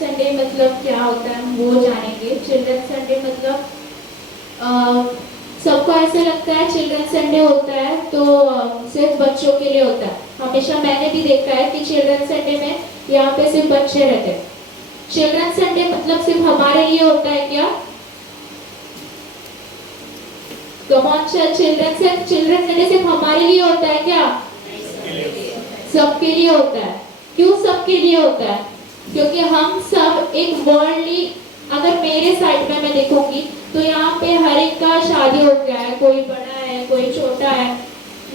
Sunday मतलब क्या होता है हम वो जानेंगे। चिल्ड्रन संडे मतलब सबको ऐसा लगता है चिल्ड्रन संडे होता है तो सिर्फ बच्चों के लिए होता है। हमेशा मैंने भी देखा है कि चिल्ड्रन संडे में यहाँ पे सिर्फ बच्चे रहते हैं। चिल्ड्रन संडे मतलब सिर्फ हमारे लिए होता है क्या? चिल्ड्रन संडे सिर्फ हमारे लिए होता है क्या? सबके लिए होता है। क्यों सबके लिए होता है? क्योंकि हम सब एक वर्ल्डली, अगर मेरे साइड में मैं देखूंगी तो यहाँ पे हर एक का शादी हो गया है, कोई बड़ा है कोई छोटा है,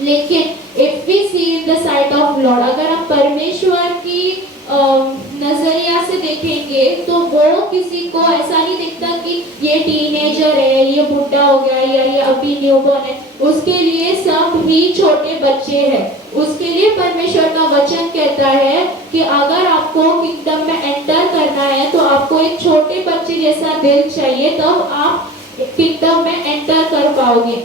लेकिन if we see in the sight of Lord, अगर हम परमेश्वर की नजरिया से देखेंगे तो वो किसी को ऐसा नहीं दिखता कि ये टीनेजर है, ये बुढ़ा हो गया या ये अभी न्यूबॉर्न है। उसके लिए सब ही छोटे बच्चे हैं। उसके लिए परमेश्वर का वचन कहता है कि अगर आपको किंगडम में एंटर करना है तो आपको एक छोटे बच्चे जैसा दिल चाहिए, तब आप किंगडम में एंटर कर पाओगे।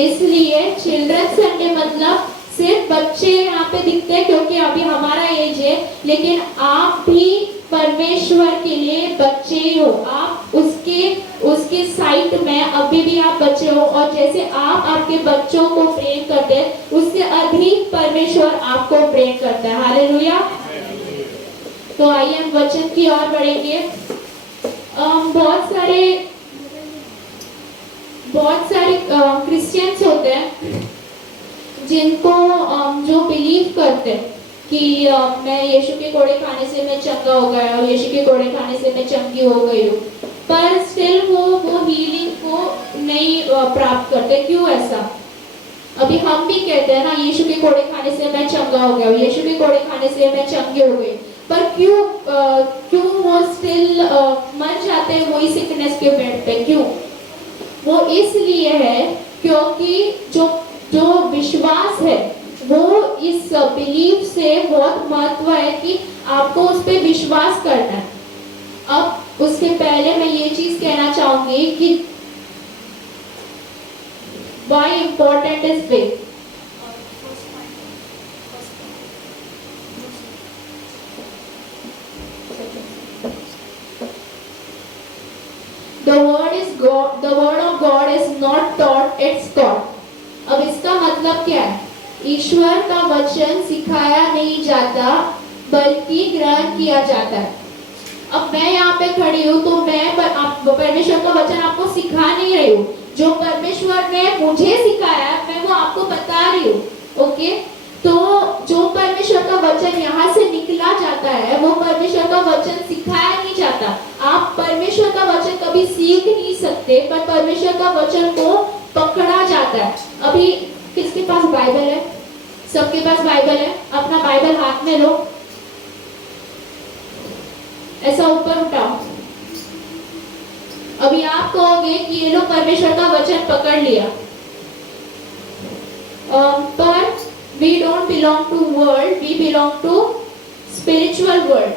इसलिए चिल्ड्रन संडे मतलब सिर्फ बच्चे यहाँ पे दिखते हैं क्योंकि अभी हमारा एज है, लेकिन आप भी परमेश्वर के लिए बच्चे हो। आप उसके साइट में अभी भी आप बच्चे हो, और जैसे आप आपके बच्चों को प्रेम करते हैं उससे अधिक परमेश्वर आपको प्रेम करता है। हालेलुया। तो आइए हम वचन की ओर बढ़ेंगे। बहुत सारे क्रिश्चियंस होते हैं जिनको जो बिलीव करते हैं कि मैं यीशु के कोड़े खाने से मैं चंगा हो गया हूँ, यीशु के कोड़े खाने से मैं चंगी हो गई हूँ, पर स्टिल वो हीलिंग को नहीं प्राप्त करते। क्यों ऐसा? अभी हम भी कहते हैं ना, यीशु के कोड़े खाने से मैं चंगा हो गया हूँ, यीशु के कोड़े खाने से मैं चंगी हो गई, पर क्यों वो स्टिल मर जाते हैं वही सिकनेस के बेड पे? क्यों? वो इसलिए है क्योंकि जो विश्वास है वो इस बिलीफ से बहुत महत्व है कि आपको उस पर विश्वास करना है। अब उसके पहले मैं ये चीज कहना चाहूंगी कि why important is faith। The word of God is not taught, it's taught। अब इसका मतलब क्या है? ईश्वर का वचन सिखाया नहीं जाता बल्कि ग्रहण किया जाता है। अब मैं यहाँ पे खड़ी हूँ तो मैं परमेश्वर का वचन आपको सिखा नहीं रही हूँ, जो परमेश्वर ने मुझे सिखाया मैं वो आपको बता रही हूँ। ओके, तो जो परमेश्वर का वचन यहाँ से निकला जाता है वो परमेश्वर का वचन सिखाया नहीं जाता। आप परमेश्वर का वचन कभी सीख नहीं सकते, पर परमेश्वर का वचन को पकड़ा जाता है। अभी किसके पास बाइबल है? सबके पास बाइबल है। अपना बाइबल हाथ में लो, ऐसा ऊपर उठाओ। अभी आप कहोगे कि ये लोग परमेश्वर का वचन पकड़ लिया, पर we don't belong to world, we belong to spiritual world।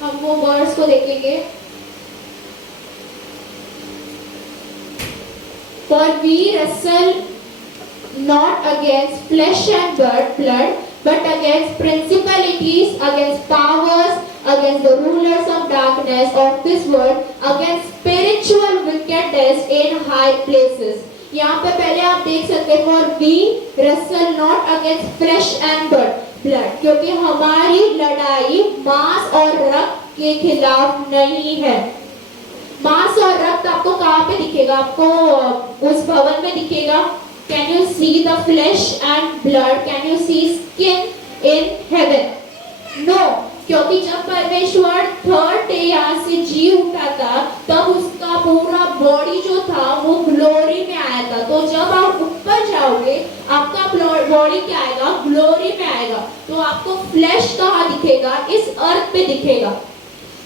हम वो वर्ड्स को देखेंगे। For we wrestle not against flesh and blood, but against principalities, against powers, against the rulers of darkness of this world, against spiritual wickedness in high places। यहाँ पे पहले आप देख सकते हैं for we wrestle not against flesh and blood, क्योंकि हमारी लड़ाई मांस और रक्त के खिलाफ नहीं है। मांस और रक्त आपको कहाँ पे दिखेगा? आपको उस भवन में दिखेगा। Can you see the flesh and blood? Can you see skin in heaven? No, क्योंकि जब परमेश्वर थर्ड डे यहाँ से जी उठा था तब उसका पूरा बॉडी जो था वो ग्लोरी में आया था। तो जब आप ऊपर जाओगे आपका बॉडी क्या आएगा? ग्लोरी में आएगा। तो आपको फ्लैश कहाँ दिखेगा? इस अर्थ पे दिखेगा।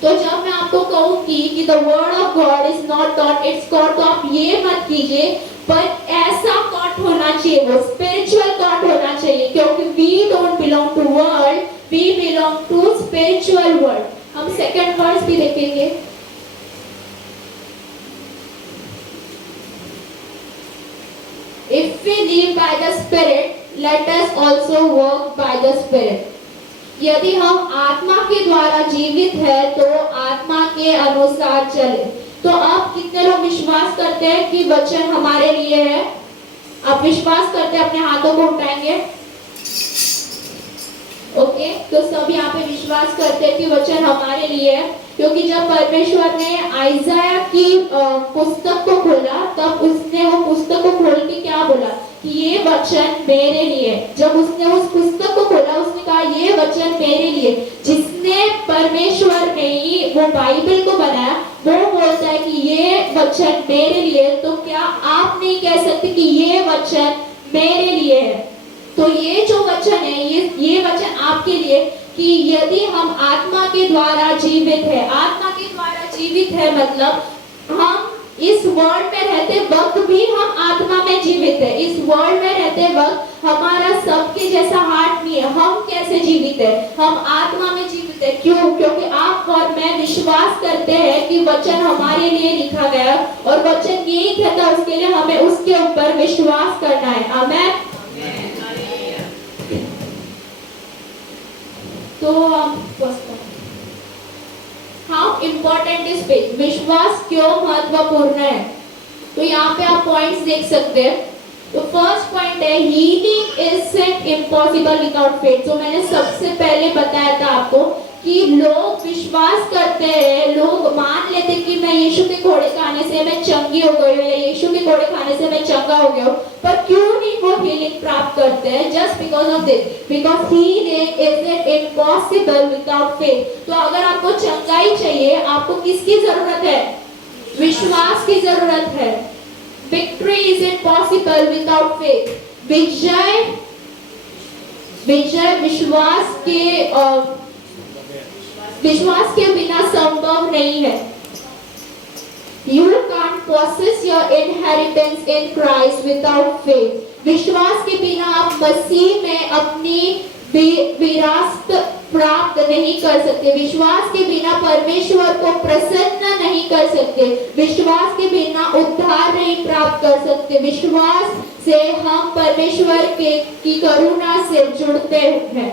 तो जब मैं आपको कहूँगी कि the word of God is not taught, it's taught, तो आप ये मत कीजिए, पर ऐसा कॉट होना चाहिए, वो स्पिरिचुअल कॉट होना चाहिए, क्योंकि we don't belong to world, we belong to spiritual world। हम सेकंड वर्स भी देखेंगे। If we live by the Spirit, let us also work by the Spirit। यदि हम आत्मा के द्वारा जीवित है तो आत्मा के अनुसार चले। तो आप कितने लोग विश्वास करते हैं कि वचन हमारे लिए है? आप विश्वास करते हैं? अपने हाथों को उठाएंगे। ओके, तो सब यहाँ पे विश्वास करते हैं कि वचन हमारे लिए है, क्योंकि जब परमेश्वर ने आइजाया की पुस्तक को खोला तब उसने वो पुस्तक को खोल के क्या बोला कि ये वचन मेरे लिए। जब उसने उस पुस्तक को खोला उसने कहा ये वचन मेरे लिए। जिसने परमेश्वर ने ही वो बाइबल को बनाया वो बोलता है कि ये वचन मेरे लिए, तो क्या आप नहीं कह सकते कि ये वचन मेरे लिए है? तो ये जो वचन है ये वचन आपके लिए कि यदि हम आत्मा के द्वारा जीवित है, आत्मा के द्वारा जीवित है मतलब हम इस वर्ल्ड में रहते वक्त भी हम आत्मा में जीवित है। इस वर्ल्ड में रहते वक्त हमारा सबके जैसा हार्ट नहीं है। हम कैसे जीवित है? हम आत्मा में जीवित है। क्यों? क्योंकि आप और मैं विश्वास करते हैं कि वचन हमारे लिए लिखा गया और वचन यही कहता है उसके लिए हमें उसके ऊपर विश्वास करना है। आमेन। तो हाउ इम्पोर्टेंट इज फेथ? विश्वास क्यों महत्वपूर्ण है? तो यहाँ पे आप पॉइंट्स देख सकते हैं। तो फर्स्ट पॉइंट है healing is impossible without faith. जो मैंने सबसे पहले बताया था आपको कि लोग विश्वास करते हैं, लोग मान लेते हैं कि मैं यीशु के घोड़े खाने से मैं चंगी हो गई हूँ या यीशु के घोड़े खाने से मैं चंगा हो गया हूँ, पर क्यों नहीं वो हीलिंग प्राप्त करते हैं? Just because of this, because healing is impossible without faith. तो अगर आपको चंगाई चाहिए आपको किसकी जरूरत है? विश्वास की जरूरत है। Victory is impossible without faith. विजय विश्वास के बिना संभव नहीं है। You can't possess your inheritance in Christ without faith. विश्वास के बिना आप मसीह में अपनी विरासत प्राप्त नहीं कर सकते। विश्वास के बिना परमेश्वर को प्रसन्न नहीं कर सकते। विश्वास के बिना उद्धार नहीं प्राप्त कर सकते। विश्वास से हम परमेश्वर की करुणा से जुड़ते हैं।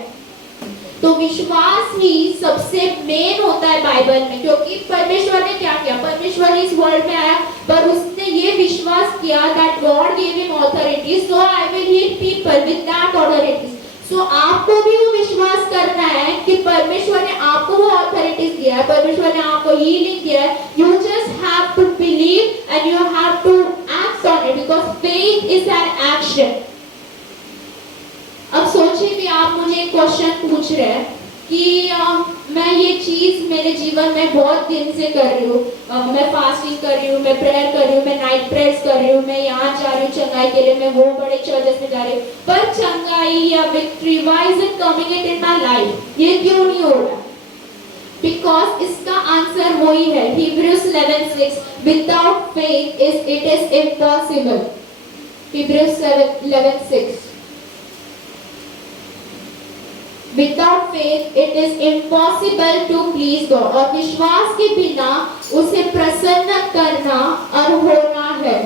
तो विश्वास ही सबसे मेन होता है बाइबल में, क्योंकि परमेश्वर ने क्या किया? परमेश्वर इस वर्ल्ड में आया पर उसने ये विश्वास किया that God gave him authority, so I will heal people with that authority. So आपको भी वो विश्वास करना है कि परमेश्वर ने आपको वो अथॉरिटीज दिया है, परमेश्वर ने आपको हीलिंग दिया है। You just have to believe and you have to act on it because faith is an action. अब सोचिए कि आप मुझे एक क्वेश्चन पूछ रहे हैं कि मैं ये चीज मेरे जीवन में बहुत दिन से कर रही हूँ, मैं फास्टिंग कर रही हूँ, मैं प्रेयर कर रही हूँ, मैं नाइट प्रेयर्स कर रही हूँ, मैं यहाँ जा रही हूँ चंगाई के लिए, मैं वो बड़े चर्चेस में जा रही हूँ, पर चंगाई या victory why is it coming it in my life? ये क्यों नहीं हो रहा? बिकॉज इसका आंसर वही है Hebrews 11:6, without faith it is impossible. Hebrews 11:6, Without faith it is impossible to please God. और विश्वास के बिना उसे प्रसन्न करना और होना है।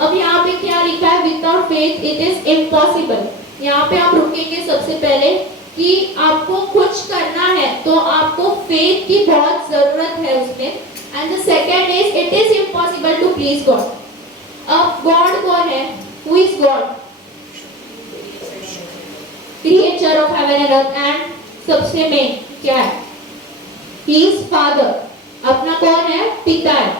अब यहाँ पे क्या लिखा है? Without faith it is impossible। यहाँ पे आप रुकेंगे सबसे पहले कि आपको कुछ करना है तो आपको फेथ की बहुत जरूरत है उसमें। And the second is it is impossible to please God। अब God कौन है? Who is God? Creator of heaven and earth, and सबसे मेन क्या है? He is Father। अपना कौन है? पिता है।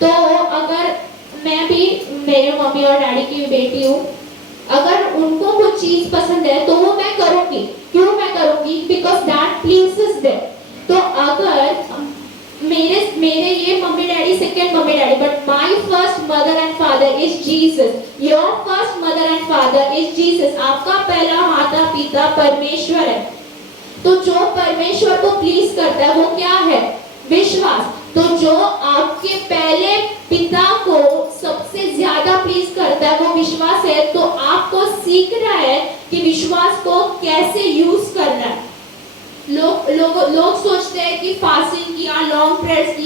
तो अगर मैं भी मेरे मम्मी और डैडी की बेटी हूँ, अगर उनको कुछ चीज पसंद है तो वो मैं करूँगी। क्यों मैं करूँगी? Because that pleases them। तो अगर मेरे ये mummy daddy second mummy daddy, but my first mother and father is Jesus. Your first mother and father is Jesus. आपका पहला माता पिता परमेश्वर है। तो जो परमेश्वर को प्लीज करता है वो क्या है? विश्वास। तो जो आपके पहले पिता को सबसे ज्यादा प्लीज करता है वो विश्वास है। तो आपको सीखना है कि विश्वास को कैसे यूज करना है। लोग सोचते हैं कि फास्टिंग किया, लॉन्ग प्रेयर्स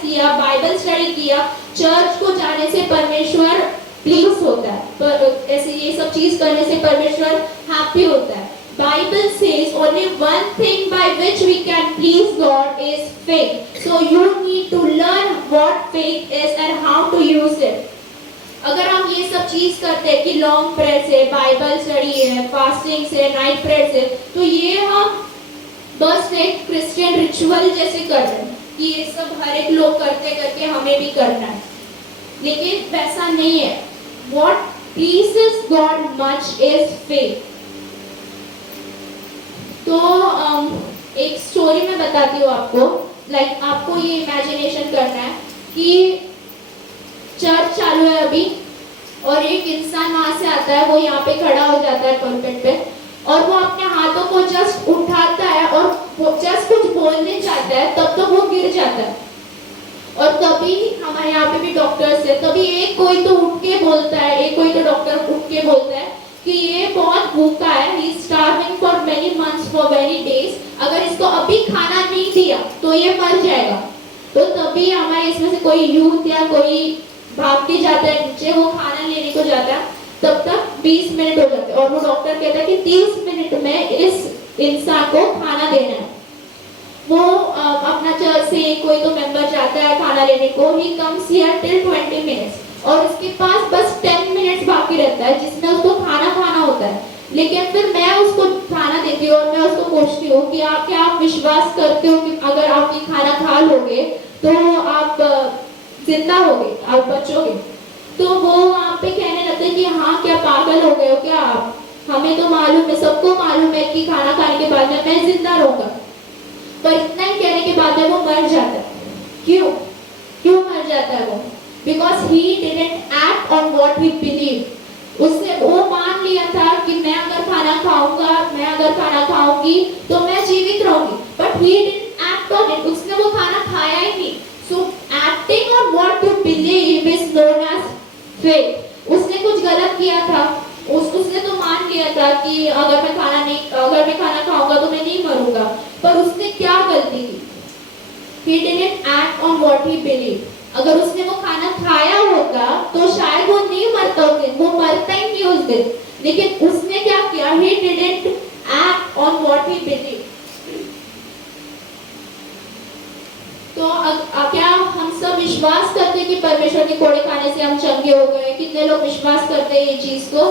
किया, बाइबल स्टडी किया, चर्च को जाने से परमेश्वर प्लीज होता है, पर ऐसे ये सब चीज करने से परमेश्वर हैप्पी होता है। Bible says only one thing by which we can please God is faith. So you need to learn what faith is and how to use it. अगर हम ये सब चीज करते हैं कि लॉन्ग प्रेयर से, बाइबल स्टडी है, फास्टिंग से, नाइट प्रेयर से, तो ये हम बस एक क्रिश्चियन रिचुअल जैसे कर रहे हैं कि ये सब हर एक लोग करते करके हमें भी करना है, लेकिन वैसा नहीं है. What pleases God much is faith. तो एक स्टोरी में बताती हूँ आपको. लाइक आपको ये इमेजिनेशन करना है कि चर्च चालू है अभी और एक इंसान वहां से आता है, वो यहाँ पे खड़ा हो जाता है पल्पिट पे और वो अपने हाथों को जस्ट उठाता है और जस्ट कुछ बोलने चाहता है, तब तो वो गिर जाता है. और तभी हमारे यहाँ पे भी डॉक्टर्स है, तभी एक कोई तो उठ के बोलता है, एक कोई तो डॉक्टर उठ के बोलता है कि ये बहुत भूखा है, he is starving for many months for very days, अगर इसको अभी खाना नहीं दिया तो ये मर जाएगा. तो तभी हमारे इसमें से कोई यूथ या कोई भाग के जाता है नीचे, वो खाना लेने को जाता है, तब तक 20 मिनट हो जाते हैं और वो डॉक्टर कहता है कि 30 मिनट में इस इंसान को खाना देना है. वो अपना चर्च से कोई तो मेंबर जाता है खाना लेने को, he comes here till 20 minutes और उसके पास बस 10 मिनट्स बाकी रहता है जिसमें उसको खाना खाना होता है. लेकिन फिर मैं उसको खाना देती हूँ और मैं उसको पूछती हूँ कि क्या आप विश्वास करते हो कि अगर आप ये खाना खा लोगे तो आप जिंदा होगे, आप बचोगे? तो वो वहाँ पे कहने लगते हैं कि हाँ, क्या पागल हो गए हो क्या आप, हमें तो मालूम है, सबको मालूम है कि खाना खाने के बाद में मैं जिंदा रहूंगा. पर इतना ही कहने के बाद में वो मर जाता है. क्यों मर जाता है वो? Because he didn't act on what he believe. उसने वो मान लिया था कि मैं अगर खाना खाऊंगा, मैं अगर खाना खाऊंगी तो मैं जीवित रहूंगी, but he didn't act on it. उसने वो खाना खाया ही नहीं. So acting on what you believe is known as faith. उसने कुछ गलत किया था, उसने तो मान लिया था कि अगर मैं खाना खाऊंगा तो मैं नहीं मरूंगा, पर उसने क्या गलती की? He didn't act on what he believed. अगर उसने वो खाना खाया होता तो शायद वो नहीं मरता उस दिन, वो मरता ही नहीं उस दिन. लेकिन उसने क्या किया? He didn't act on what he believed. तो क्या हम सब विश्वास करते हैं कि परमेश्वर के कोड़े खाने से हम चंगे हो गए? कितने लोग विश्वास करते हैं ये चीज को?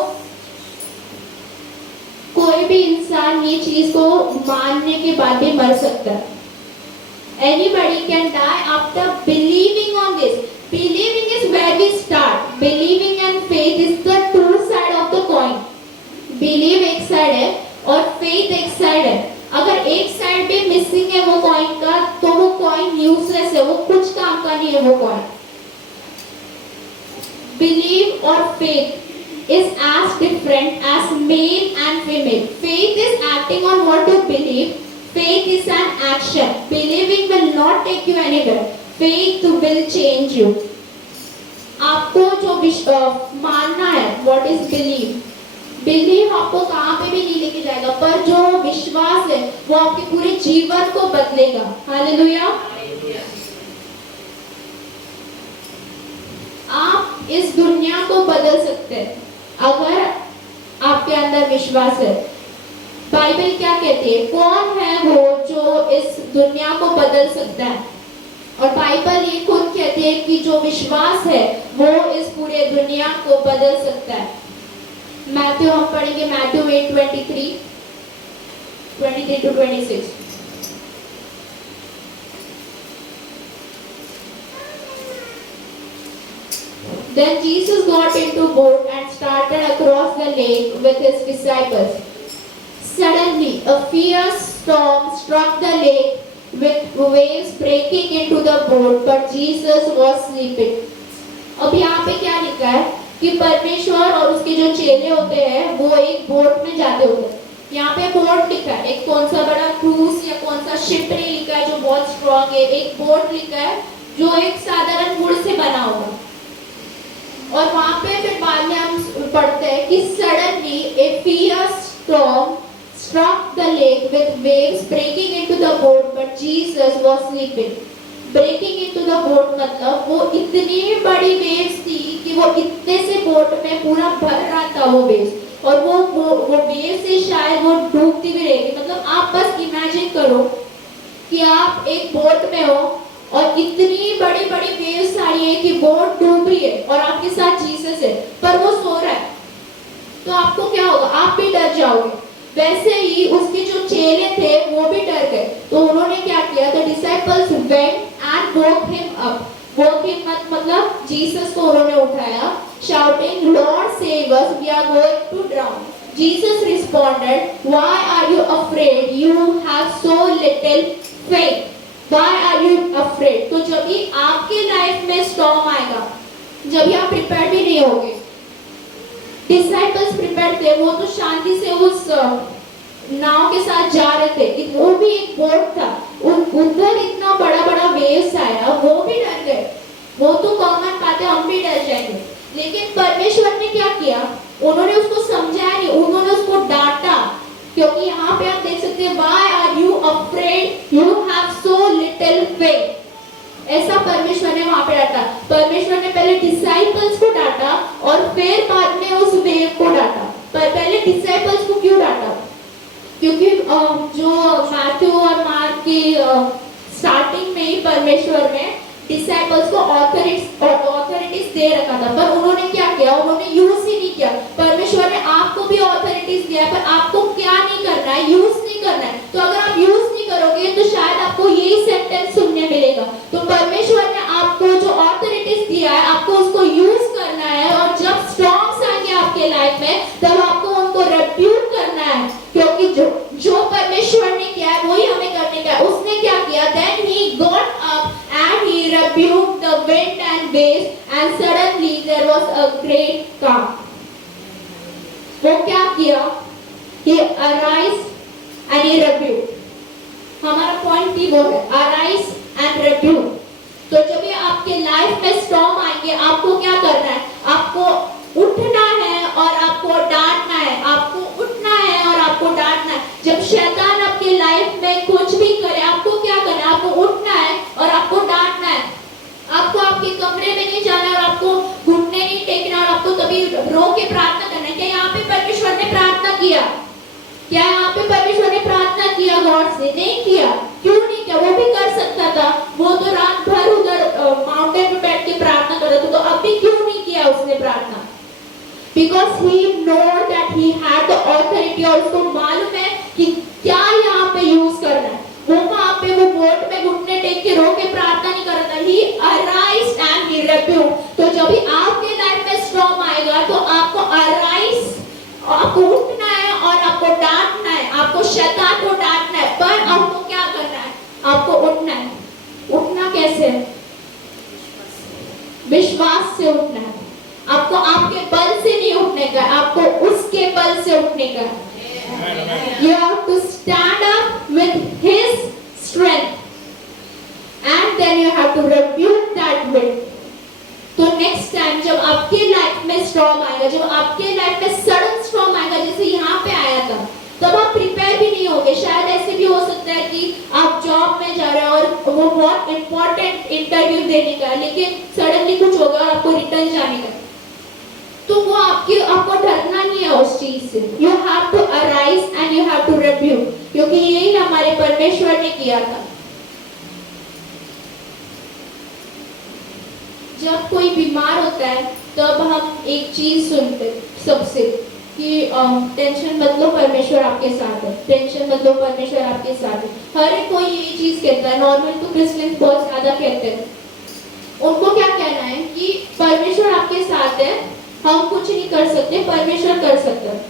कोई भी इंसान ये चीज को मानने के बाद भी मर सकता है. Anybody can die after believing on this. Believing is where we start. Believing and faith is the two side of the coin. Believe एक साइड है और faith एक साइड है. अगर एक साइड भी मिसिंग है वो कॉइन का, तो वो कॉइन यूजलेस है, वो कुछ काम का नहीं है वो coin. Believe or faith is as different as male and female. Faith is acting on what you believe. Faith is an action. Believing will not take you anywhere. Faith will change you. आपको जो मानना है, what is belief? Belief आपको कहाँ पे भी नहीं लेके जाएगा, पर जो विश्वास है वो आपके पूरे जीवन को बदलेगा. हालेलुया. आप इस दुनिया को बदल सकते हैं अगर आपके अंदर विश्वास है. बाइबल क्या कहती है? कौन है वो जो इस दुनिया को बदल सकता है? और बाइबल ये खुद कहती है कि जो विश्वास है वो इस पूरे दुनिया को बदल सकता है. मैथ्यू हम पढ़ेंगे, Matthew 8:23 to 26. Then Jesus got into a boat and started across the lake with his disciples. Suddenly, a fierce storm struck the lake with waves breaking into the boat, but Jesus was sleeping. अब यहाँ पे क्या लिखा है कि परमेश्वर और उसके जो चेले होते हैं वो एक बोट में जाते होते हैं. यहाँ पे बोट लिखा है, एक कौन सा बड़ा क्रूज या कौन सा शिप नहीं लिखा है जो बहुत स्ट्रॉन्ग है. एक बोट लिखा है जो एक साधारण वुड से बना होगा. और वहाँ पे फिर बाद में हम पढ़ते हैं कि suddenly a fierce storm struck the lake with waves breaking into the boat, but Jesus was sleeping. Breaking into the boat मतलब वो इतनी बड़ी waves थी कि वो इतने से बोट में पूरा भर रहा था वो waves. और वो वेव से शायद वो डूबती भी रहेगी। मतलब आप बस इमेजिन करो कि आप एक बोट में हो और इतनी बड़ी बड़ी वेव्स आ रही है कि बोट डूब रही है और आपके साथ जीसस है, पर वो सो रहा है, तो आपको क्या होगा? आप भी डर जाओगे। वैसे ही उसके जो चेले थे वो भी डर गए, तो उन्होंने क्या किया? The disciples went and woke him up. Woke him मतलब जीसस को उन्होंने उठाया, shouting, Lord save us, we are going to drown. Jesus responded, why are you afraid? You have so little faith. Why are you afraid? तो जब भी आपके life में storm आएगा, जब भी आप प्रिपेयर भी नहीं होगे, डिसाइपल्स प्रिपेयर थे, वो तो शांति से उस नाव के साथ जा रहे थे, वो भी एक बोट था, उधर इतना बड़ा बड़ा वेव्स आया, वो भी डर गए। वो तो कॉमन बात है, हम भी डर जाएंगे, लेकिन परमेश्वर ने क्या किया? उन्होंने उसको समझाया नहीं, उन्होंने उसको डांटा। क्योंकि यहाँ पे आप देख सकते हैं, why are you afraid? You have so little faith. ऐसा परमेश्वर ने वहां पे डांटा। परमेश्वर ने पहले डिसाइपल्स को डांटा और फिर बाद में उस वेव को डांटा। पर पहले डिसाइपल्स को क्यों डांटा? क्योंकि जो मैथ्यू और मार्क की स्टार्टिंग में ही परमेश्वर ने डिसाइपल्स को ऑथोरिटीज दे रखा था, पर उन्होंने क्या किया? उन्होंने यूज ही नहीं किया। परमेश्वर ने आपको भी ऑथोरिटीज दिया, पर आपको क्या नहीं करना है? यूज नहीं करना है। तो अगर आप यूज नहीं करोगे तो शायद आपको यही सेंटेंस सुनने मिलेगा। तो परमेश्वर ने आपको जो ऑथोरिटीज दिया है, आपको उसको यूज करना है, और जब स्टॉर्म्स आएंगे आपके लाइफ में, तब आपको उनको रिब्यूक करना है, क्योंकि जो परमेश्वर ने किया है वही हमें करने का है। उसने क्या किया? Then he got up and he rebuked the wind and waves, and suddenly there was a great calm. वो क्या किया? He arise and he rebuked. हमारा पॉइंट ही वो है, arise and rebuke. तो जब ये आपके लाइफ में स्टॉर्म आएंगे, आपको क्या करना है? आपको उठना है और आपको डांटना है। आपको उठना है और आपको डांटना है। जब शैतान आपके लाइफ में कुछ भी करे, आपको क्या करना है? आपको उठना है और आपको डांटना है। आपको आपके कमरे में नहीं जाना और आपको घुटने नहीं टेकना और आपको कभी रो के प्रार्थना करना है। क्या यहाँ पे परमेश्वर ने प्रार्थना किया? क्या यहाँ पे परमेश्वर ने प्रार्थना किया गॉड से? नहीं किया। क्यों नहीं किया? वो भी कर सकता था, वो तो रात भर उधर माउंटेन पे बैठ के प्रार्थना कर रहा था, तो अभी क्यों नहीं किया उसने प्रार्थना? Because he know that he had the authority, और उसको मालूम है कि क्या यहाँ पे यूज करना है। वो वहाँ पे वो बोट में घुटने टेक के रो के प्रार्थना नहीं कर रहा था। He arise and he rebuked. तो जब भी आपके लाइफ में स्टॉर्म आएगा, तो आपको arise, आपको उठना है और आपको डांटना है, आपको शैतान को डांटना है। पर आपको क्या करना है? आपको उठना है। उठना कैसे? विश्वास से उठना है। आपको आपके बल से नहीं उठने का, आपको उसके बल से उठने का। You have to stand up with His strength, and then you have to rebuke that wind. तो नेक्स्ट टाइम जब आपके लाइफ में स्टॉर्म आएगा, जब आपके लाइफ में सडन स्टॉर्म आएगा, जैसे यहाँ पे आया था, तब आप प्रिपेयर भी नहीं होगे। शायद ऐसे भी हो सकता है कि आप जॉब में जा रहे हो और वो बहुत इंपॉर्टेंट इंटरव्यू देने का है, लेकिन सडनली कुछ होगा और आपको रिटर्न जाने का, तो वो आपको डरना नहीं है उस चीज से। You have to arise and you have to rebuke, क्योंकि यही हमारे परमेश्वर ने किया था। जब कोई बीमार होता है, तब हम एक चीज सुनते सबसे कि टेंशन मत लो, परमेश्वर आपके साथ है। टेंशन मत लो, परमेश्वर आपके साथ है। हर एक कोई ये चीज कहता है। नॉर्मल तो क्रिश्चियन बहुत ज्यादा कहते हैं। उनको क्या कहना है कि परमेश्वर आपके साथ है, हम कुछ नहीं कर सकते, परमेश्वर कर सकता है।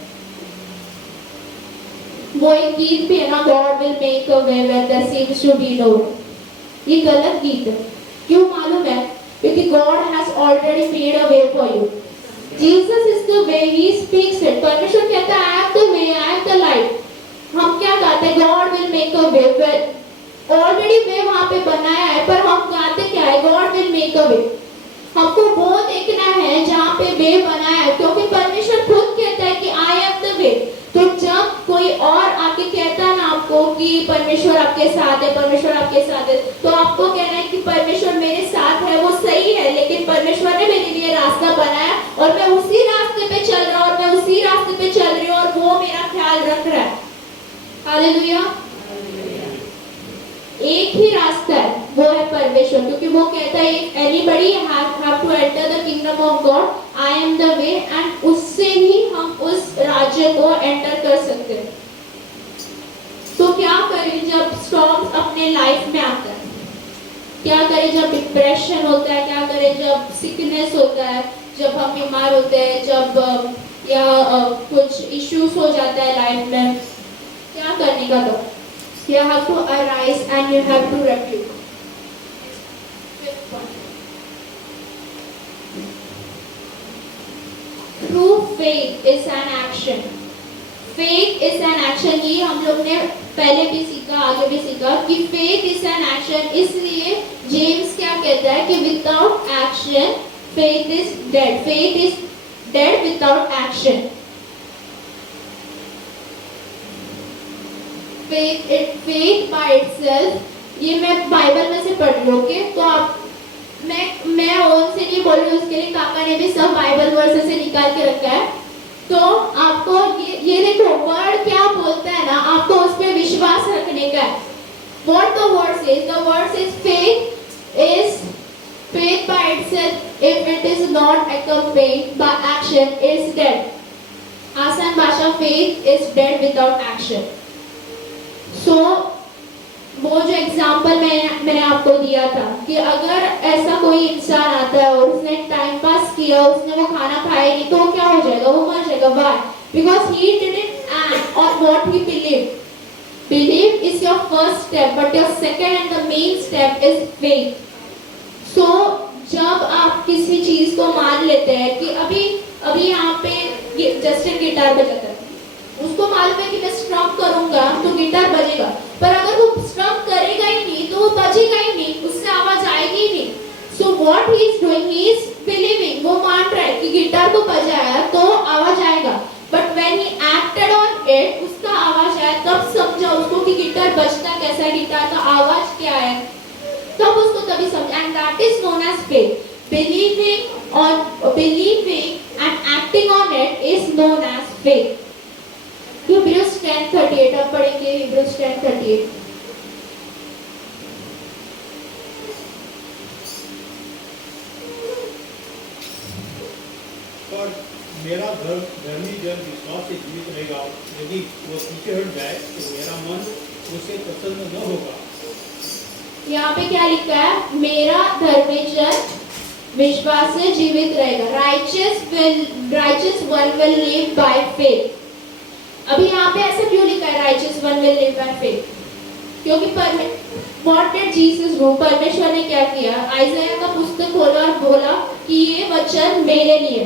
वो एक गीत भी है ना, God will make a way where there seems to be no way. ये गलत गीत है। क्यों मालूम है? क्योंकि God has already made a way for you. Jesus is the way, he speaks it. परमेश्वर कहता है I am the way, I am the light. हम क्या गाते हैं? God will make a way. Already way वहां पे बनाया है, पर हम गाते क्या है? गॉड विल मेक अ वे। हमको वो देखना है जहाँ पे वे बनाया है, क्योंकि परमेश्वर खुद कहता है कि आई एम द वे। तो जब कोई और आके कहता है ना आपको कि परमेश्वर आपके साथ है, परमेश्वर आपके साथ है, तो आपको कहना है कि परमेश्वर मेरे साथ है, वो सही है, लेकिन परमेश्वर ने मेरे लिए रास्ता बनाया और मैं उसी रास्ते पे चल रहा हूँ, और मैं उसी रास्ते पे चल हालेलुया। एक ही रास्ता है, वो है परमेश्वर, क्योंकि वो कहता है anybody have to enter the kingdom of God, I am the way, and उससे ही हम उस राज्य को एंटर कर सकते हैं। तो क्या करें जब स्टॉर्म्स अपने लाइफ में आता है, क्या करें जब डिप्रेशन होता है, क्या करें जब सिकनेस होता है, जब हम बीमार होते हैं, जब कुछ इश्यूज हो जाता है लाइफ में, क्या करने का? तो you have to arise and you have to rebuke. True faith is an action. Faith is an action, ये हम लोग ने पहले भी सीखा, आगे भी सीखा कि faith is an action। इसलिए जेम्स क्या कहता है कि without action faith is dead, faith is dead without action। faith by itself, ये मैं बाइबल में से पढ़ रही हूँ, ओके? तो आप मैं ओन से नहीं बोल रही हूँ, उसके लिए काका ने भी सब बाइबल वर्सेस से निकाल के रखा है। तो आपको ये देखो वर्ड क्या बोलता है ना, आपको उस पर विश्वास रखने का है। What the word says? The word says faith by itself, if it is not accompanied by action, is dead। आसान भाषा, faith is dead without action। वो जो एग्जाम्पल मैंने आपको दिया था कि अगर ऐसा कोई इंसान आता है और उसने टाइम पास किया, उसने वो खाना खाया नहीं, तो क्या हो जाएगा? वो मर जाएगा। Why? Because he didn't act on what he believed। Belief is your first step, but your second and the main step is faith। जब आप किसी चीज को मान लेते हैं कि अभी यहाँ पे जस्टिन गिटार बजाता है, उसको मालूम है कि मैं स्ट्रम करूंगा तो गिटार बजेगा, पर अगर वो स्ट्रम करेगा ही नहीं तो वो बजेगा ही नहीं, उससे आवाज आएगी ही नहीं। So what he is doing, he is believing, वो मान रहा है कि गिटार को बजाया तो आवाज आएगा, but when he acted on it, उसका आवाज आया, तब समझा उसको कि गिटार बजता कैसा है, गिटार का आवाज क्या है, तब उसको तभी समझा। And that is known as faith. Believing and acting on it is known as faith। Hebrews 10:38 अब पढ़ेंगे, Hebrews 10:38। और मेरा धर्मी जन विश्वास से जीवित रहेगा, यदि वो पीछे हट जाए तो मेरा मन उसे पसंद न होगा। यहाँ पे क्या लिखा है? मेरा धर्मी जन विश्वास से जीवित रहेगा। Righteous one will live by faith। अभी यहाँ पे ऐसा क्यों लिखा है righteous one will live by faith? क्योंकि what did Jesus do? परमेश्वर ने क्या किया? आइज़ाया का पुस्तक खोला और बोला कि ये वचन मेरे लिए।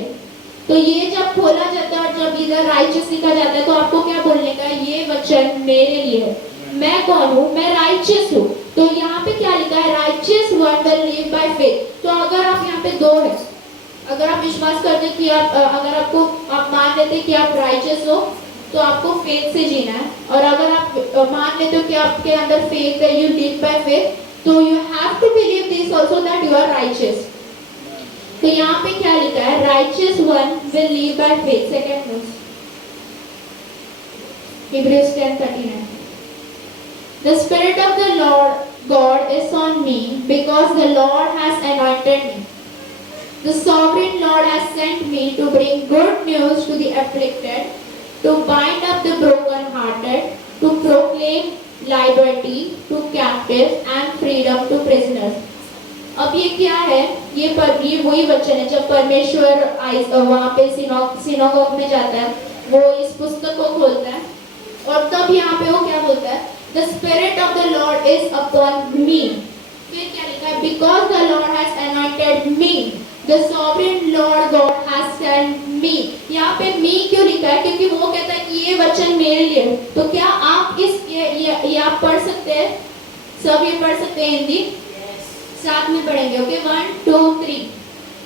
तो ये जब खोला जाता है और जब इधर righteous लिखा जाता है, तो आपको क्या बोलने का? ये वचन मेरे लिए है। मैं कौन हूँ? मैं righteous हूँ। तो यहाँ पे क्या लिखा है? righteous one will live by faith। तो अगर आप यहाँ पे दो है, अगर आप विश्वास करते कि अगर आप मान लेते कि आप righteous हो, तो आपको फेथ से जीना है, और अगर आप मान लेते हो कि आपके अंदर फेथ है, you live by faith, तो you have to believe this also that you are righteous। तो यहाँ पे क्या लिखा है? righteous one will live by faith। Second verse, Hebrews 10:39। The Spirit of the Lord God is on me, because the Lord has anointed me। The sovereign Lord has sent me to bring good news to the afflicted, to bind up the broken-hearted, to proclaim liberty to captives and freedom to prisoners। अब ये क्या है? ये वही वचन है जब परमेश्वर वहाँ पे सिनागोग में जाता है, वो इस पुस्तक को खोलता है, और तब यहाँ पे वो क्या बोलता है? The Spirit of the Lord is upon me। फिर क्या लिखा है? Because the Lord has anointed me, the sovereign Lord God has sent me। यहाँ पे me क्यों लिखा है? क्योंकि वो कहता है कि ये वचन मेरे लिए। तो क्या आप ये आप पढ़ सकते हैं? सब ये पढ़ सकते हैं हिंदी? साथ में पढ़ेंगे, ओके? 1 2 3।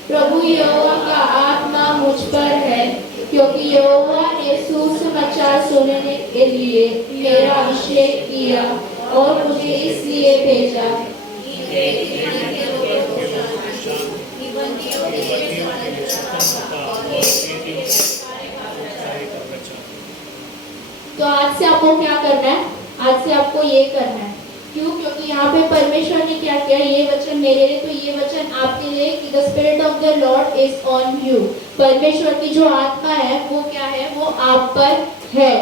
प्रभु यहोवा का आत्मा मुझ पर है, क्योंकि यहोवा ने सुसमाचार सुनाने के लिए मेरा अभिषेक किया और मुझे इसलिए भेजा। तो आज से आपको क्या करना है? आज से आपको ये करना है। क्यों? क्योंकि यहाँ पे परमेश्वर ने क्या किया, ये वचन मेरे लिए, तो ये वचन आपके लिए कि the spirit of the Lord is on you. परमेश्वर की जो आत्मा है वो क्या है, वो आप पर है।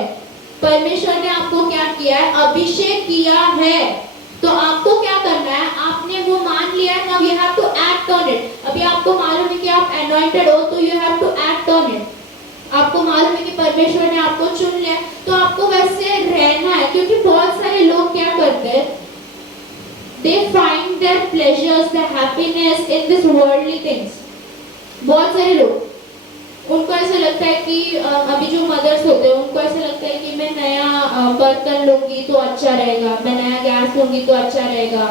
परमेश्वर ने आपको क्या किया है, अभिषेक किया है। तो आपको क्या करना है, आपने वो मान लिया है, अब you have to act on it. अभी आपको मालूम है कि आप अनॉइंटेड हो, तो you have to act on it. आपको मालूम है कि परमेश्वर ने आपको चुन लिया, तो आपको वैसे रहना है। क्योंकि बहुत सारे लोग क्या करते हैं, they find their pleasures, their happiness in this worldly things। बहुत सारे लोग, उनको ऐसा लगता है कि अभी जो मदर्स होते हैं उनको ऐसा लगता है कि मैं नया बर्तन लूंगी तो अच्छा रहेगा, मैं नया गैस लूंगी तो अच्छा रहेगा,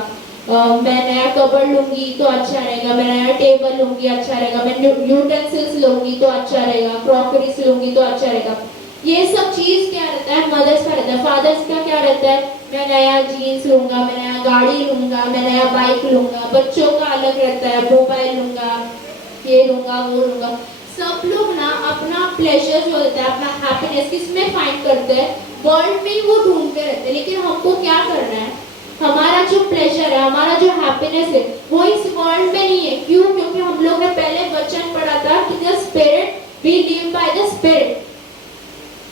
मैं नया कबर्ड लूंगी तो अच्छा रहेगा, मैं नया टेबल लूंगी अच्छा रहेगा, मैं यूटेंसिल्स लूंगी तो अच्छा रहेगा, क्रॉकरीज लूंगी तो अच्छा रहेगा। ये सब चीज क्या रहता है, मदर्स का रहता है। फादर्स का क्या रहता है, मैं नया जीन्स लूंगा, मैं नया गाड़ी लूंगा, मैं नया बाइक लूंगा। बच्चों का अलग रहता है, मोबाइल लूंगा, ये लूंगा, वो लूंगा। सब लोग ना अपना प्लेजर जो होता है, अपना हैप्पीनेस किसमें फाइंड करते हैं, वर्ल्ड में वो ढूंढते रहते हैं। लेकिन हमको क्या करना है, हमारा जो प्लेजर है, हमारा जो हैप्पीनेस है, वो इस वर्ल्ड में नहीं है। क्यों? क्योंकि हम लोग ने पहले वचन पढ़ा था कि the spirit, we live by the spirit.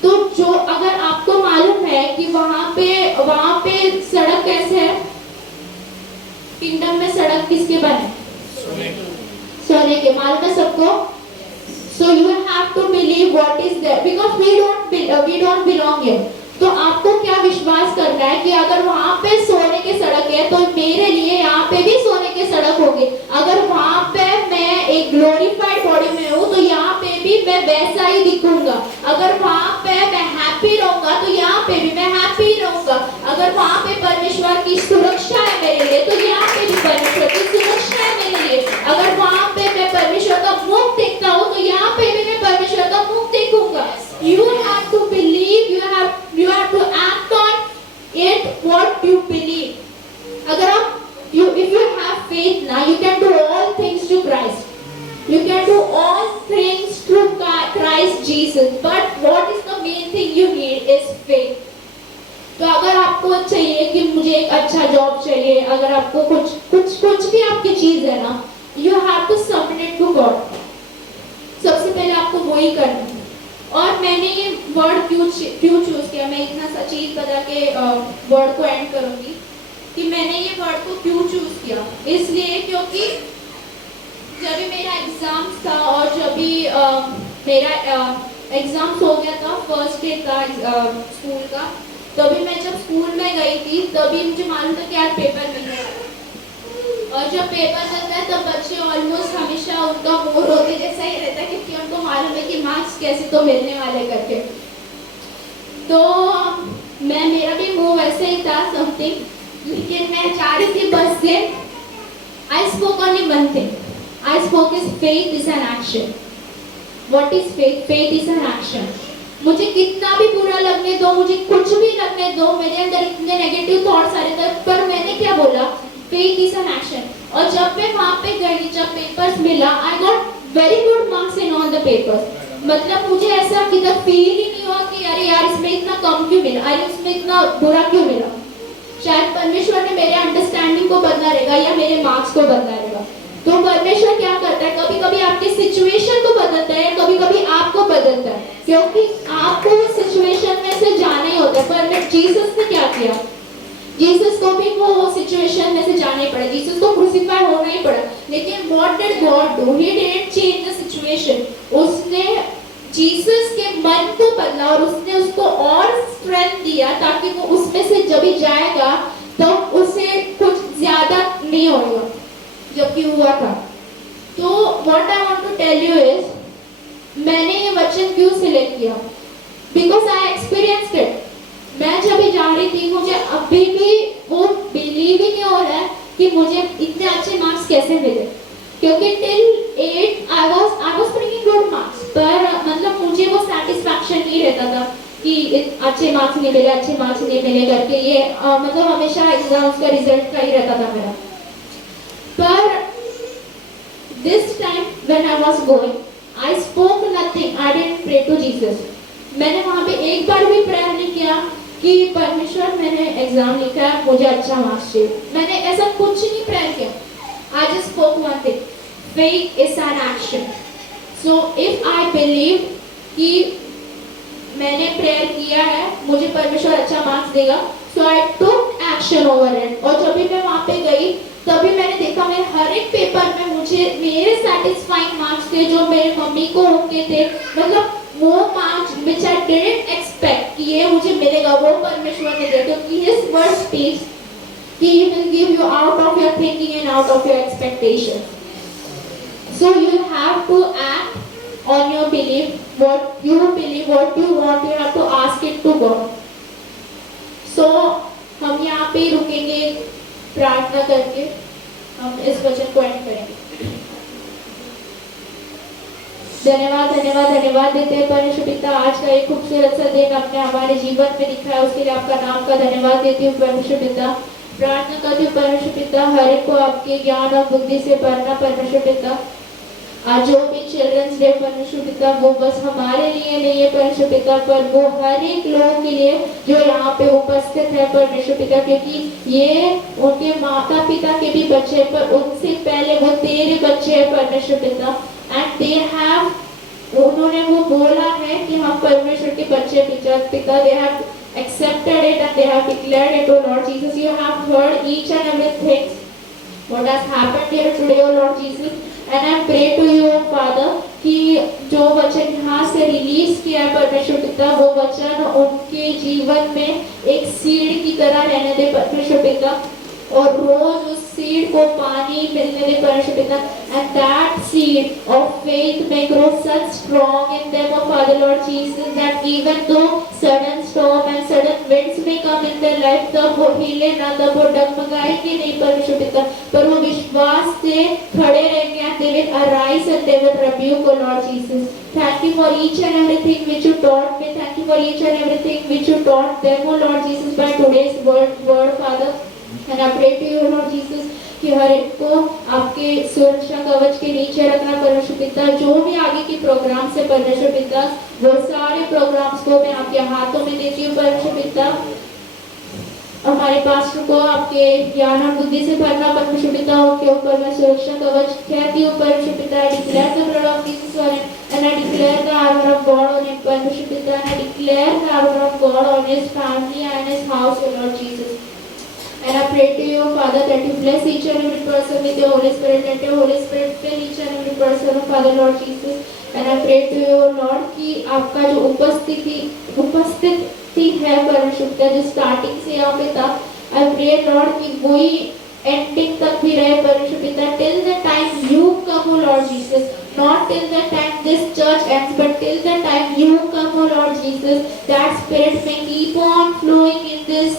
तो जो, अगर आपको मालूम है कि वहां पे सड़क कैसे है, किंगडम में सड़क किसके बने, सोने के, मालूम है सबको। So you have to believe what is there because we don't belong here। तो आपको क्या विश्वास करना है कि अगर वहाँ पे सोने के सड़क है तो मेरे लिए यहाँ पे भी सोने के सड़क होगी। अगर वहाँ पे मैं एक ग्लोरीफाइड बॉडी में हूँ तो यहाँ पे भी मैं वैसा ही दिखूंगा। अगर वहाँ पे मैं हैप्पी रहूंगा तो यहाँ पे भी मैं हैप्पी रहूंगा। अगर वहाँ पे परमेश्वर की सुरक्षा है मेरे लिए तो यहाँ पे भी परमेश्वर की सुरक्षा है मेरे लिए। अगर वहाँ पे मैं परमेश्वर का मुख देखता हूँ तो यहाँ पे भी मैं परमेश्वर का मुख देखूंगा। You have to believe, you have to act on it what you believe। अगर आप if you have faith now, you can do all things to Christ। You can do all things through Christ Jesus। But what is the main thing you need is faith। तो अगर आपको चाहिए कि मुझे एक अच्छा जॉब चाहिए, अगर आपको कुछ भी आपकी चीज है ना, you have to submit it to God। सबसे पहले आपको वही करना है। और मैंने ये वर्ड क्यों चूज किया, मैं इतना सा चीज बता के वर्ड को एंड करूंगी कि मैंने ये वर्ड को क्यों चूज किया। इसलिए क्योंकि जब भी मेरा एग्जाम था और जब भी मेरा एग्जाम हो गया था, फर्स्ट डे था स्कूल का, तभी मैं जब स्कूल में गई थी तभी मुझे मालूम था कि आज पेपर मिलने वाला है। और जब पेपर चलता है तब बच्चे ऑलमोस्ट हमेशा उनका मूड होते जैसा ही रहता है, क्योंकि उनको मालूम है कि मार्क्स कैसे तो मिलने वाले करके। तो मेरा भी मुंह वैसे ही था समथिंग, लेकिन मैं जा रही थी बस से। I spoke only one thing, I spoke is faith is an action. What is faith? Faith is an action. मुझे कितना भी बुरा लगने दो, मुझे कुछ भी लगने दो, मेरे अंदर इतने नेगेटिव थॉट्स आ रहे थे, पर मैंने क्या बोला, फेथ इज एन एक्शन। और जब मैं वहाँ पे गई, जब पेपर्स मिला, I got very good marks in all the papers. मतलब मुझे ऐसा किधर फील ही नहीं हुआ कि अरे यार इसमें इतना कम क्यों मिला, अरे इसमें इतना बुरा क्यों मिला। शायद परमेश्वर ने मेरे अंडरस्टैंडिंग को बदला रहेगा या मेरे मार्क्स को बदला रहेगा। तो परमेश्वर क्या करता है, कभी कभी आपके सिचुएशन को बदलता है, कभी कभी आपको बदलता है, क्योंकि आपको उस सिचुएशन में से जाना ही होता है। पर जीसस ने क्या किया, जीसस को भी वो सिचुएशन में से जाना ही पड़ा, जीसस को क्रूसिफाई होना ही पड़ा। लेकिन what did God do, he didn't change the situation. उसने जीसस के मन को बदला और उसने उसको और स्ट्रेंथ दिया ताकि वो उसमें से जब ही जाएगा तो उसे कुछ ज्यादा नहीं होगा जबकि हुआ था। तो what I want to tell you is, मैंने ये वचन क्यों सिलेक्ट किया, बिकॉज आई एक्सपीरियंस्ड इट। मैं जब भी जा रही थी, मुझे अभी भी वो बिलीव ही नहीं हो रहा है कि मुझे इतने अच्छे मार्क्स कैसे मिले, क्योंकि till 8 I was bringing good marks, पर मतलब मुझे वो सेटिस्फैक्शन नहीं रहता था कि अच्छे मार्क्स नहीं मिले, अच्छे मार्क्स नहीं मिले करके। ये मतलब हमेशा एग्जाम्स का रिजल्ट का ही रहता था मेरा। पर this time when I was going, I spoke nothing, I didn't pray to Jesus. मैंने वहाँ पे एक बार भी प्रेयर नहीं किया कि परमेश्वर मैंने एग्जाम लिखा है, मुझे अच्छा मार्क्स चाहिए। मैंने ऐसा कुछ नहीं प्रेयर किया। I just spoke one thing. Faith is an action. So if I believe कि मैंने प्रेयर किया है, मुझे परमेश्वर अच्छा मार्क्स देगा, so I took action over it. और जब भी मैं वहाँ पे गई, तभी मैंने देखा मेरे हर एक पेपर में मुझे मेरे satisfying मार्क्स थे जो मेरे मम्मी को होके थे। मतलब वो marks which I didn't expect कि ये मुझे मिलेगा, वो परमेश्वर ने दिया, क्योंकि His word speaks कि He will give you out of your thinking and out of your expectations. So you have to act on your belief, what you believe, what you want, you have to ask it to God. So हम यहाँ पे रुकेंगे प्रार्थना करके, हम इस वचन को एंड करेंगे। धन्यवाद धन्यवाद धन्यवाद देते हैं परमेश्वर पिता, आज का एक खूबसूरत सा दिन आपने हमारे जीवन में दिखाया, उसके लिए आपका नाम का धन्यवाद देती हूँ परमेश्वर पिता। प्रार्थना करती हूँ परमेश्वर पिता, हर एक को आपके ज्ञान और बुद्धि से भरना परमेश्वर पिता। आज जो भी चिल्ड्रंस डे परमेश्वर पिता, वो बस हमारे लिए नहीं है परमेश्वर पिता, पर वो हर एक लोगों के लिए जो यहाँ पे उपस्थित है परमेश्वर पिता, क्योंकि ये उनके माता पिता के भी बच्चे, पर उनसे पहले वो तेरे बच्चे हैं परमेश्वर पिता। एंड दे हैव, उन्होंने वो बोला है कि हम परमेश्वर के बच्चे पिता, they have accepted it and they have declared it, O Lord Jesus. You have heard each and everything what has happened here today, O Lord Jesus. And I pray to you, O Father, कि जो वचन यहाँ से release किया है परमेश्वर पिता, वो वचन उनके जीवन में एक सीड की तरह रहने दे परमेश्वर पिता, और रोज उस सीड को पानी मिलने दे परमेश्वर पिता, and that seed of faith may grow such strong in them, O Father Lord Jesus, that even though sudden storm and sudden winds may come in their life, तब वो हिले ना, तब वो डगमगाएंगे नहीं परमेश्वर पिता, पर वो विश्वास से खड़े रहेंगे, and they will arise and they will rebuke, O Lord Jesus. Thank you for each and everything which you taught me. Thank you for each and everything which you taught them, O Lord Jesus, by today's word, Father. And I pray to you, Lord Jesus, कि हर एक को आपके सुरक्षा कवच के नीचे रखना परमेश्वर पिता। जो भी आगे के प्रोग्राम से परमेश्वर पिता, वो सारे प्रोग्राम्स को मैं आपके हाथों में देती हूँ परमेश्वर पिता। हमारे पास्टर को आपके ज्ञान और बुद्धि से भरना परमेश्वर पिता, उनके ऊपर मैं सुरक्षा कवच कहती हूँ परमेश्वर पिता। I declare the blood of Jesus on him, and I declare the armor of God on him परमेश्वर पिता, and I declare the armor of God on his family and his house, O Lord Jesus. And I pray to you, Father, that you bless each and every person with your Holy Spirit. Let your Holy Spirit fill each and every person, Father, Lord Jesus. And I pray to you, Lord, कि आपका जो उपस्थिति है परमेश्वर पिता, जो starting से यहाँ पे था, I pray, Lord, कि वही एंडिंग तक भी रहे परमेश्वर पिता, till the time you come, O Lord Jesus. Not till the time this church ends, but till the time you come, O Lord Jesus. That Spirit may keep on flowing in this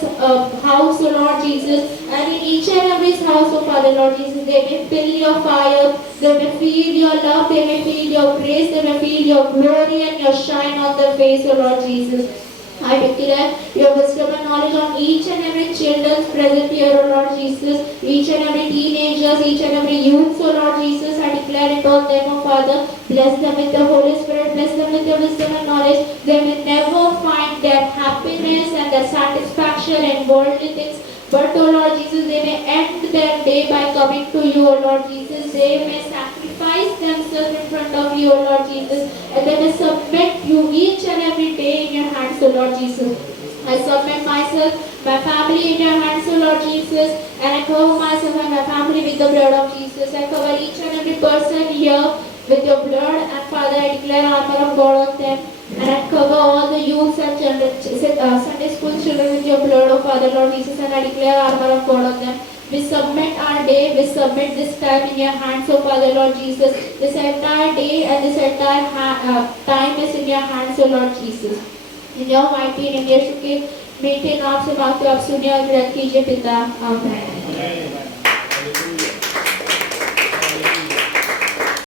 house, O Lord Jesus, and in each and every house, O Father, Lord Jesus. They may feel your fire, they may feel your love, they may feel your grace, they may feel your glory and your shine on their face, O Lord Jesus. I declare your wisdom and knowledge on each and every children present here, O Lord Jesus, each and every teenagers, each and every youth, O Lord Jesus. I declare it on them, O Father. Bless them with the Holy Spirit, bless them with your wisdom and knowledge. They will never find their happiness and their satisfaction in worldly things, but, O Lord Jesus, they may end their day by coming to you, O Lord Jesus. They may sacrifice themselves in front of you, O Lord Jesus, and they may submit you each and every day in your hands, O Lord Jesus. I submit myself, my family in your hands, O Lord Jesus, and I cover myself and my family with the blood of Jesus. I cover each and every person here with your blood, and Father, I declare armor of God on them, and I cover all the youths and children, Sunday school children with your blood, O Father, Lord Jesus, and I declare armor of God on them. We submit our day, we submit this time in your hands, O Father, Lord Jesus. This entire day and this entire time is in your hands, O Lord Jesus. In your mighty name, यीशु के मीठे नाम से मांगते हो, आप सुनिए और ग्रहण कीजिए पिता, आमीन।